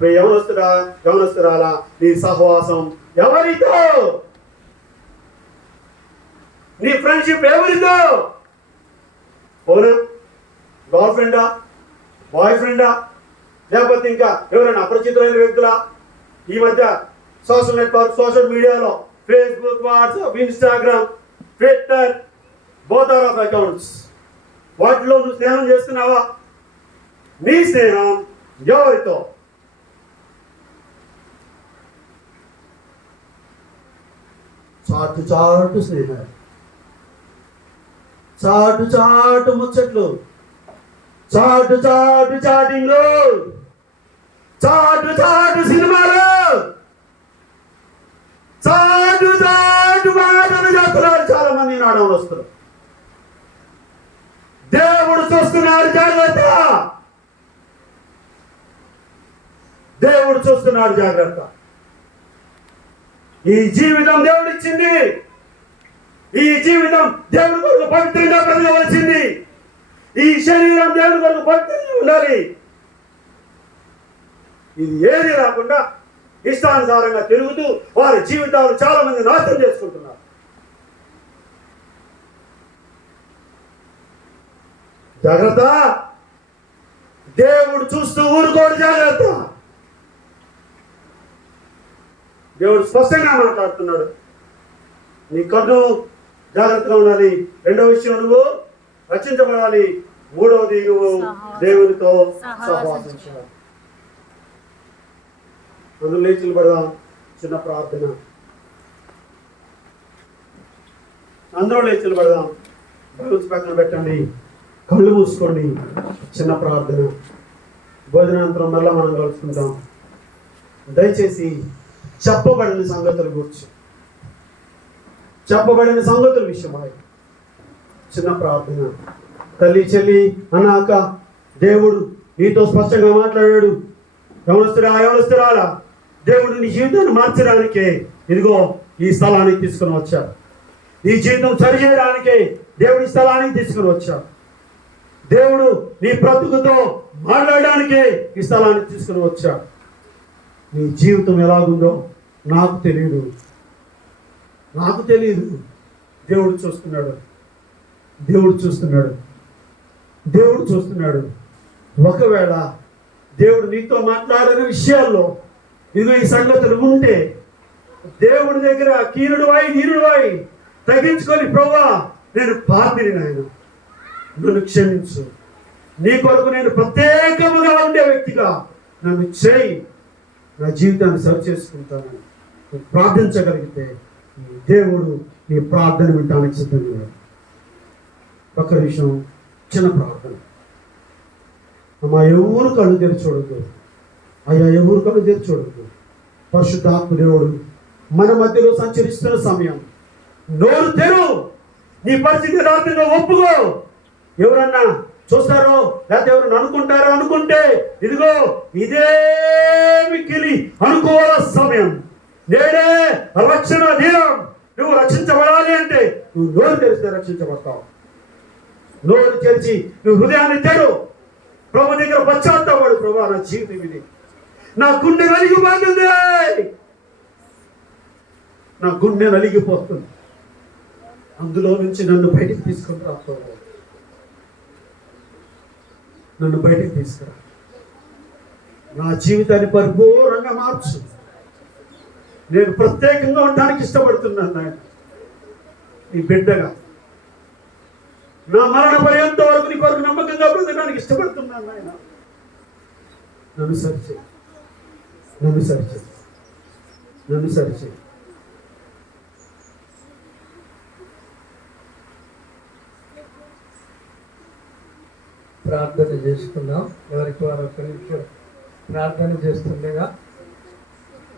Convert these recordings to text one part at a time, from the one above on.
యవనస్తురాలా నీ సహవాసం ఎవరితో? నీ ఫ్రెండ్షిప్ ఎవరితో? అవునా? గర్ల్ ఫ్రెండా, బాయ్ ఫ్రెండా, లేకపోతే ఇంకా ఎవరైనా అపరిచితమైన వ్యక్తులా? ఈ మధ్య సోషల్ నెట్వర్క్, సోషల్ మీడియాలో Facebook, WhatsApp, Instagram, Twitter, both or of accounts. వాటిలో నువ్వు స్నేహం చేస్తున్నావా? నీ స్నేహం ఎవరితో? చాటు చాటు స్నేహాలు, చాటు చాటు ముచ్చట్లు, చాటు చాటు చాటింగ్లు, చాటు చాటు సినిమాలు, చాటు చాటు మాటలు చేస్తున్నారు చాలా మంది నాడు వస్తారు. దేవుడు చూస్తున్నాడు, జాగ్రత్త. దేవుడు చూస్తున్నాడు, జాగ్రత్త. ఈ జీవితం దేవుడు ఇచ్చింది. ఈ జీవితం దేవుడి కొరకు పవిత్రంగా బ్రతకవలసింది. ఈ శరీరం దేవుడి కొరకు పవిత్రంగా ఉండాలి. ఇది ఏది రాకుండా ఇష్టానుసారంగా తిరుగుతూ వారి జీవితాలు చాలా మంది నాశనం చేసుకుంటున్నారు. జాగ్రత్త. దేవుడు చూస్తూ ఊరుకోడు, జాగ్రత్త. దేవుడు స్పష్టంగా మాట్లాడుతున్నాడు. నీ కన్ను జాగ్రత్తగా ఉండాలి. రెండవ విషయం, నువ్వు రక్షించబడాలి. మూడవది, నువ్వు దేవునితో సహవాసించాలి. అందులో లేచి పడదాం. చిన్న ప్రార్థన. అందరూ లేచి పడదాం. బైబిల్స్ పక్కన పెట్టండి, కళ్ళు మూసుకోండి. చిన్న ప్రార్థన. భోజనానంతరం మళ్ళా మనం కలుసుకుంటాం. దయచేసి చెప్పబడిన సంగతుల గురించి, చెప్పబడిన సంగతుల విషయమై చిన్న ప్రార్థన. తల్లి, చెల్లి, అన్నాక దేవుడు నీతో స్పష్టంగా మాట్లాడాడు. యవనస్తురాలా, దేవుడు నీ జీవితాన్ని మార్చడానికే ఇదిగో ఈ స్థలానికి తీసుకుని వచ్చాడు. ఈ జీవితం సరిచేయడానికే దేవుడి స్థలానికి తీసుకుని వచ్చాడు. దేవుడు నీ బ్రతుకుతో మాట్లాడడానికే ఈ స్థలానికి తీసుకుని వచ్చాడు. నీ జీవితం ఎలాగుందో నాకు తెలియదు. దేవుడు చూస్తున్నాడు. ఒకవేళ దేవుడు నీతో మాట్లాడిన విషయాల్లో ఇదిగో ఈ సంగతులు ఉంటే దేవుడి దగ్గర కీనుడువై తగ్గించుకొని, ప్రభువా నేను పాపిని నాయన, నన్ను క్షమించు. నీ కొరకు నేను ప్రత్యేకముగా ఉండే వ్యక్తిగా నన్ను చేయి, నా జీవితాన్ని సరి చేసుకుంటానని ప్రార్థించగలిగితే దేవుడు నీ ప్రార్థన వినటానికి సిద్ధంగా. ఒక్క విషయం, చిన్న ప్రార్థన. అమ్మా, ఎవరు కళ్ళు తెరిచూడదు. అయ్యా, ఎవరు కళ్ళు తెరిచూడదు. పరిశుద్ధాత్మ దేవుడు మన మధ్యలో సంచరిస్తున్న సమయం. నోరు తెరు. నీ పరిస్థితి యథార్థంగా ఒప్పుకో. ఎవరన్నా చూస్తారో లేకపోతే ఎవరు అనుకుంటారో అనుకుంటే ఇదిగో ఇదే మిక్కిలి అనుకోవాల సమయం. నేడే రక్షణ దినం. నువ్వు రక్షించబడాలి అంటే నువ్వు నోరు తెరిస్తే రక్షించబడతావు. నోరు తెరిచి నువ్వు హృదయాన్ని తెరు. ప్రభు దగ్గర పశ్చాత్తాపడు. ప్రభు, నా జీవితం ఇది, నా గుండె నలిగిపోతుంది, నా గుండె నలిగిపోతుంది. అందులో నుంచి నన్ను బయటికి తీసుకుని రా ప్రభు. నన్ను బయటికి తీసుకురా. నా జీవితాన్ని పరిపూర్ణంగా మార్చు. నేను ప్రత్యేకంగా ఉండడానికి ఇష్టపడుతున్నాను నాయన. నీ బిడ్డగా నా మరణ పర్యంత వరకు నీ కొరకు నమ్మకంగా బ్రతకడానికి ఇష్టపడుతున్నాను నాయన. నన్ను సరిచేయి. ప్రార్థన చేసుకుందాం. ఎవరికి వారు ఒక్క నిమిషం ప్రార్థన చేస్తుండగా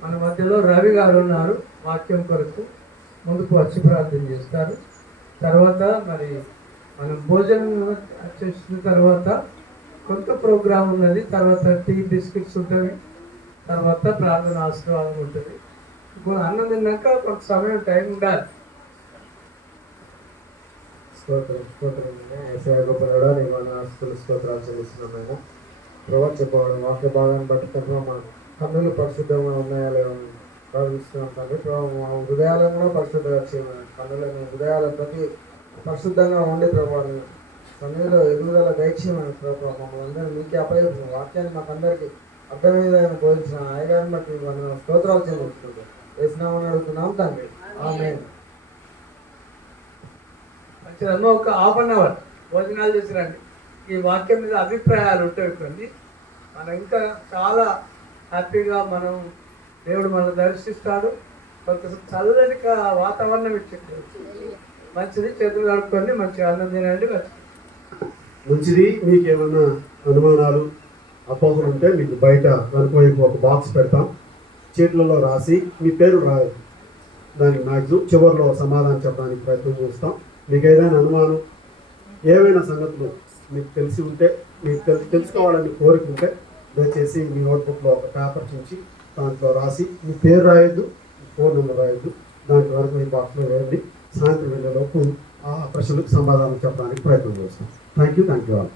మన మధ్యలో రవి గారు ఉన్నారు. వాక్యం కొరకు ముందుకు వచ్చి ప్రార్థన చేస్తారు. తర్వాత మరి మనం భోజనం చేసిన తర్వాత కొంత ప్రోగ్రాం ఉన్నది. తర్వాత టీ బిస్కెట్స్ ఉంటుంది. తర్వాత ప్రార్థన ఆశీర్వాదం ఉంటుంది. అన్నం తిన్నాక కొంత సమయం టైం ఉండాలి. స్తోత్రం స్తోత్రం. ఏసయ్య గొప్పవాడా, నీ మన ఆస్తులు స్తోత్రాలు చెల్లిస్తున్నాం. ప్రభావ చెప్పబడిన వాక్య భాగాన్ని బట్టి ప్రభావ మన కన్నులు పరిశుద్ధంగా ఉన్నాయా లేవని ప్రార్థిస్తున్నాం తండ్రి. ప్రభావ మా హృదయాలను కూడా పరిశుద్ధంగా చేయమని, కన్నులను హృదయాల ప్రతి పరిశుద్ధంగా ఉండి ప్రభావ సన్నిధిలో ఎదుగుదల దయచేయమని ప్రభావ మమ్మల్ని అందరూ మీకే అప్పగిస్తున్న వాక్యాన్ని మాకు అందరికీ అర్థమయ్యేదని బోధించిన ఆయగారిని బట్టి మనం స్తోత్రాలు చెల్లించుకుంటాం. వేసినామని అడుగుతున్నాం తండ్రి. ఆమేన్. మంచిదమ్మ, ఒక హాఫ్ అన్ అవర్ భోజనాలు చేసి రండి. ఈ వాక్యం మీద అభిప్రాయాలు ఉంటాయి కొన్ని. మనం ఇంకా చాలా హ్యాపీగా మనం దేవుడు మనల్ని దర్శిస్తాడు. కొంత చల్లని వాతావరణం ఇచ్చింది. మంచిది, చేతులు కడుక్కోండి, మంచిగా అన్నం తినండి. మంచిది. మీకు ఏమైనా అనుమానాలు అపోహలు ఉంటే మీకు బయట వెనక వైపు ఒక బాక్స్ పెడతాం. చీట్లలో రాసి మీ పేరు రాయదు, దానికి మ్యాక్సిమం చివరిలో సమాధానం చెప్పడానికి ప్రయత్నం చేస్తాం. మీకు ఏదైనా అనుమానం, ఏవైనా సంగతులు మీకు తెలిసి ఉంటే, మీకు తెలుసుకోవాలని కోరిక ఉంటే దయచేసి మీ నోట్బుక్లో ఒక పేపర్ చించి దాంట్లో రాసి మీ పేరు రాయొద్దు, మీ ఫోన్ నెంబర్ రాయొద్దు, దాంట్లో వరకు మీ బాక్స్లో వేయండి. సాయంత్రం వెళ్ళేలోపు ఆ ప్రశ్నలకు సమాధానం చెప్పడానికి ప్రయత్నం చేస్తాం. Thank you all.